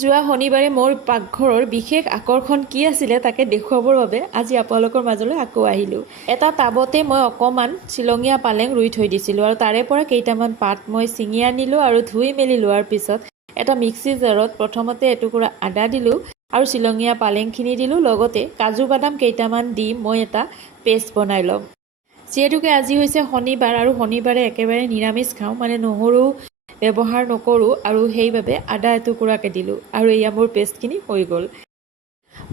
যোৱা শনিবাৰে মোৰ পাকঘৰৰ বিশেষ আকৰ্ষণ কি আছিলে তাকে দেখুৱাবৰ বাবে আজি আপোনালোকৰ মাজলৈ আকৌ আহিলোঁ। এটা টাবতে মই অকণমান শ্বিলঙীয়া পালেং ৰুই থৈ দিছিলোঁ আৰু তাৰে পৰা কেইটামান পাত মই ছিঙি আনিলোঁ আৰু ধুই মেলি লোৱাৰ পিছত এটা মিক্সি জাৰত প্ৰথমতে এটুকুৰা আদা দিলোঁ আৰু শ্বিলঙীয়া পালেংখিনি দিলোঁ, লগতে কাজু বাদাম কেইটামান দি মই এটা পেষ্ট বনাই ল'ম। যিহেতুকে আজি হৈছে শনিবাৰ আৰু শনিবাৰে একেবাৰে নিৰামিষ খাওঁ, মানে নহৰু ব্যৱহাৰ নকৰোঁ আৰু সেইবাবে আদা এটুকুৰাকৈ দিলোঁ আৰু এয়া মোৰ পেষ্টখিনি হৈ গ'ল।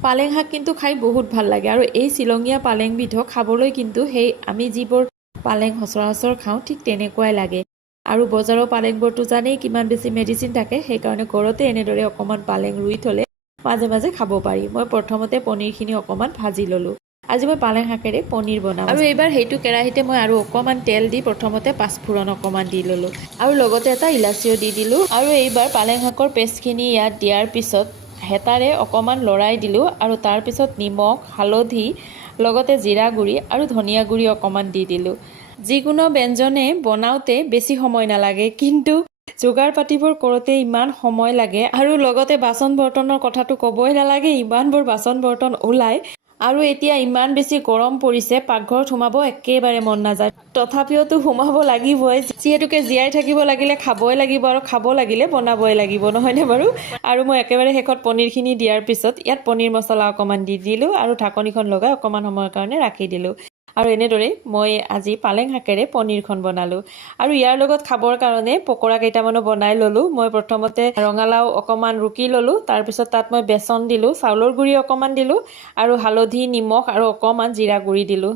পালেং শাক কিন্তু খাই বহুত ভাল লাগে আৰু এই শ্বিলঙীয়া পালেংবিধক খাবলৈ কিন্তু সেই আমি যিবোৰ পালেং সচৰাচৰ খাওঁ ঠিক তেনেকুৱাই লাগে। আৰু বজাৰৰ পালেংবোৰতো জানেই কিমান বেছি মেডিচিন থাকে, সেইকাৰণে ঘৰতে এনেদৰে অকণমান পালেং ৰুই থ'লে মাজে মাজে খাব পাৰি। মই প্ৰথমতে পনীৰখিনি অকণমান ভাজি ল'লোঁ। আজি মই পালেং শাকেৰে পনীৰ বনাম আৰু এইবাৰ সেইটো কেৰাহীতে মই আৰু অকণমান তেল দি প্ৰথমতে পাঁচফোৰণ অকণমান দি ল'লোঁ আৰু লগতে এটা ইলাচিও দি দিলোঁ আৰু এইবাৰ পালেং শাকৰ পেষ্টখিনি ইয়াত দিয়াৰ পিছত হেতাৰে অকণমান লৰাই দিলোঁ আৰু তাৰপিছত নিমখ, হালধি, লগতে জিৰা গুড়ি আৰু ধনিয়া গুড়ি অকণমান দি দিলোঁ। যিকোনো ব্যঞ্জনে বনাওঁতে বেছি সময় নালাগে, কিন্তু যোগাৰ পাতিবোৰ কৰোঁতে ইমান সময় লাগে আৰু লগতে বাচন বৰ্তনৰ কথাটো ক'বই নালাগে, ইমানবোৰ বাচন বৰ্তন ওলায়। আৰু এতিয়া ইমান বেছি গৰম পৰিছে, পাকঘৰত সোমাব একেবাৰে মন নাযায়। তথাপিওতো সোমাব লাগিবই, যিহেতুকে জীয়াই থাকিব লাগিলে খাবই লাগিব আৰু খাব লাগিলে বনাবই লাগিব, নহয়নে বাৰু? আৰু মই একেবাৰে শেষত পনীৰখিনি দিয়াৰ পিছত ইয়াত পনীৰ মছলা অকণমান দি দিলোঁ আৰু ঢাকনিখন লগাই অকণমান সময়ৰ কাৰণে ৰাখি দিলোঁ। আৰু এনেদৰে মই আজি পালেং শাকেৰে পনীৰখন বনালোঁ। আৰু ইয়াৰ লগত খাবৰ কাৰণে পকৰা কেইটামানো বনাই ল'লোঁ। মই প্ৰথমতে ৰঙালাও অকণমান ৰুকি ল'লোঁ, তাৰপিছত তাত মই বেচন দিলোঁ, চাউলৰ গুড়ি অকণমান দিলোঁ আৰু হালধি, নিমখ আৰু অকণমান জিৰা গুড়ি দিলোঁ।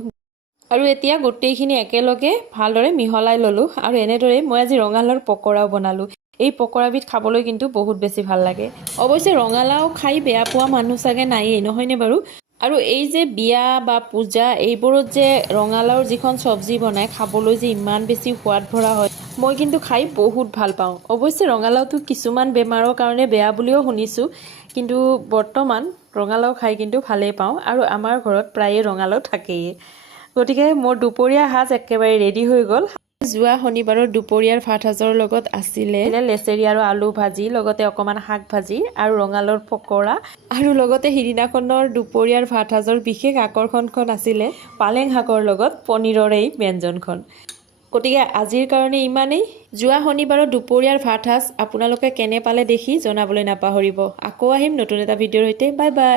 আৰু এতিয়া গোটেইখিনি একেলগে ভালদৰে মিহলাই ল'লোঁ আৰু এনেদৰে মই আজি ৰঙালাওৰ পকৰাও বনালোঁ। এই পকৰাবিধ খাবলৈ কিন্তু বহুত বেছি ভাল লাগে। অৱশ্যে ৰঙালাও খাই বেয়া পোৱা মানুহ চাগে নায়েই, নহয়নে বাৰু? আৰু এই যে বিয়া বা পূজা এইবোৰত যে ৰঙালাওৰ যিখন চব্জি বনাই খাবলৈ যে ইমান বেছি সোৱাদ ভৰা হয়, মই কিন্তু খাই বহুত ভাল পাওঁ। অৱশ্যে ৰঙালাওটো কিছুমান বেমাৰৰ কাৰণে বেয়া বুলিও শুনিছোঁ, কিন্তু বৰ্তমান ৰঙালাও খাই কিন্তু ভালেই পাওঁ আৰু আমাৰ ঘৰত প্ৰায়ে ৰঙালাও থাকেই। গতিকে মোৰ দুপৰীয়া সাজ একেবাৰে ৰেডি হৈ গ'ল। যোৱা শনিবাৰৰ দুপৰীয়াৰ ভাত সাজৰ লগত আছিলে লেচেৰি আৰু আলু ভাজি, লগতে অকণমান শাক ভাজি আৰু ৰঙালাওৰ পকৰা আৰু লগতে সিদিনাখনৰ দুপৰীয়াৰ ভাত সাজৰ বিশেষ আকৰ্ষণখন আছিলে পালেং শাকৰ লগত পনীৰৰ এই ব্যঞ্জনখন। গতিকে আজিৰ কাৰণে ইমানেই। যোৱা শনিবাৰৰ দুপৰীয়াৰ ভাত সাজ আপোনালোকে কেনে পালে দেখি জনাবলৈ নাপাহৰিব। আকৌ আহিম নতুন এটা ভিডিঅ'ৰ সৈতে। Bye bye.